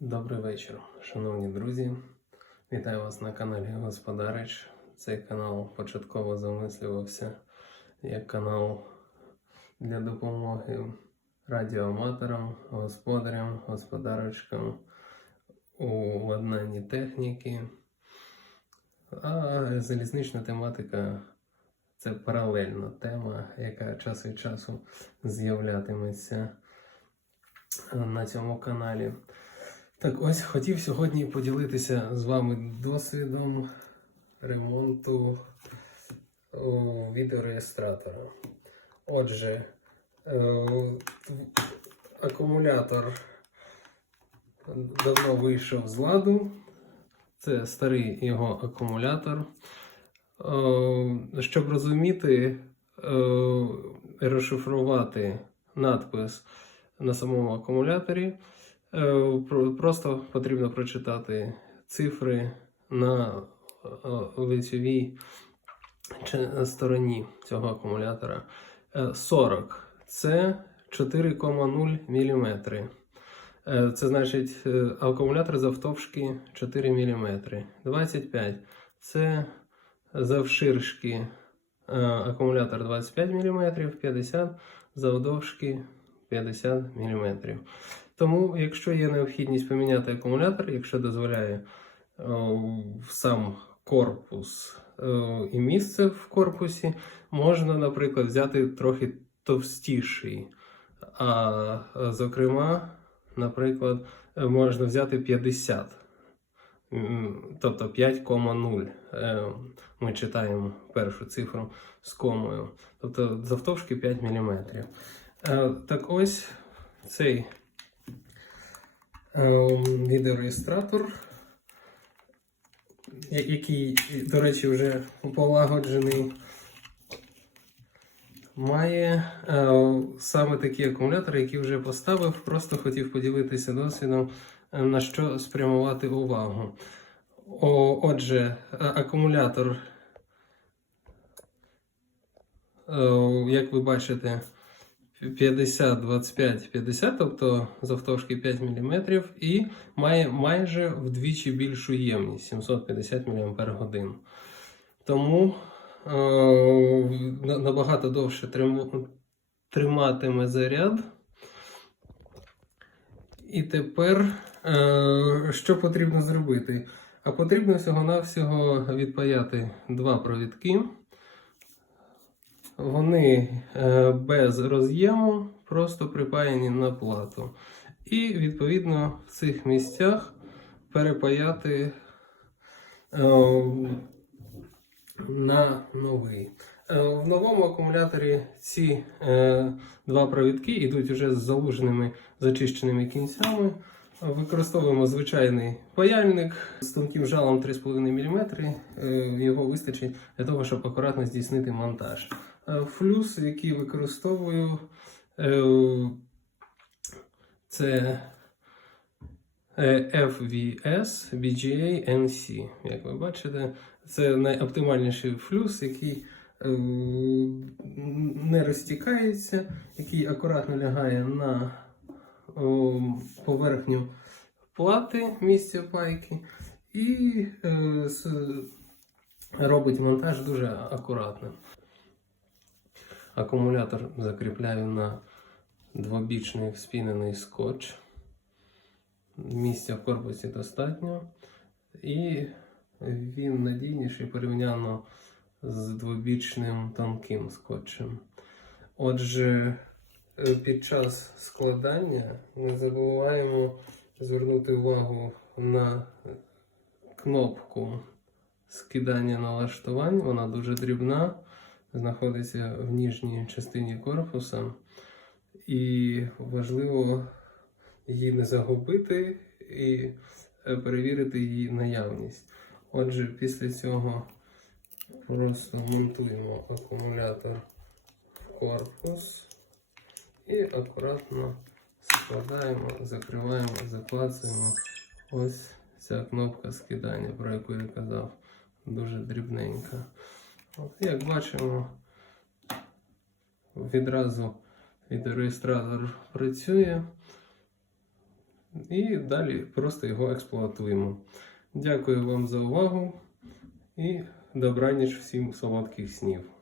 Добрий вечір, шановні друзі. Вітаю вас на каналі Господарич. Цей канал початково замислювався як канал для допомоги радіоаматорам, господарям, господарочкам у ладнанні техніки. А залізнична тематика це паралельна тема, яка час від часу з'являтиметься на цьому каналі. Так, ось хотів сьогодні поділитися з вами досвідом ремонту відеореєстратора. Отже, е, акумулятор давно вийшов з ладу. Це старий його акумулятор. Щоб розуміти, е, розшифрувати надпис на самому акумуляторі. Е, про- Просто потрібно прочитати цифри на е, лицевій стороні цього акумулятора. Е, 40 це 4,0 мм. Це значить е, акумулятор завтовшки 4 мм. 25 це завширшки е, акумулятор 25 мм, 50 завдовжки 50 мм. Тому, якщо є необхідність поміняти акумулятор, якщо дозволяє о, сам корпус о, і місце в корпусі, можна, наприклад, взяти трохи товстіший. А е, зокрема, наприклад, е, можна взяти 50. Тобто 5,0. Е, Ми читаємо першу цифру з комою. Тобто завтовшки 5 мм. Так ось цей відеореєстратор, який, до речі, вже полагоджений, має е, саме такі акумулятори, які вже поставив. Просто хотів поділитися досвідом, е, на що спрямувати увагу. Отже, е, акумулятор, як ви бачите, 50, 25, 50, тобто завтовшки 5 мм, і має майже вдвічі більшу ємність 750 мАч. Тому е, набагато довше трим- триматиме заряд. І тепер е, що потрібно зробити? А потрібно всього-навсього відпаяти два провідки. Вони е, без роз'єму, просто припаяні на плату. І відповідно в цих місцях перепаяти е, на новий. Е, В новому акумуляторі ці два провідки йдуть вже з залуженими зачищеними кінцями. Використовуємо звичайний паяльник з тонким жалом 3,5 мм. Його вистачить для того, щоб акуратно здійснити монтаж. Е, Флюс, який використовую, е, це е, FVS BGA NC. Як ви бачите, це найоптимальніший флюс, який не розтікається, який акуратно лягає на поверхню плати місця пайки і робить монтаж дуже акуратним. Акумулятор закріпляю на двобічний вспінений скотч. Місця в корпусі достатньо. І він надійніший порівняно з двобічним тонким скотчем. Отже, е, під час складання не забуваємо звернути увагу на кнопку скидання налаштувань. Вона дуже дрібна, знаходиться в ніжній частині корпуса. І важливо її не загубити і е, перевірити її наявність. Отже, після цього просто монтуємо акумулятор в корпус і акуратно складаємо, закриваємо, заклацуємо. Ось ця кнопка скидання, про яку я казав, дуже дрібненька. Як бачимо, відразу відеореєстратор працює. і далі просто його експлуатуємо. Дякую вам за увагу і добраніч всім солодких снів.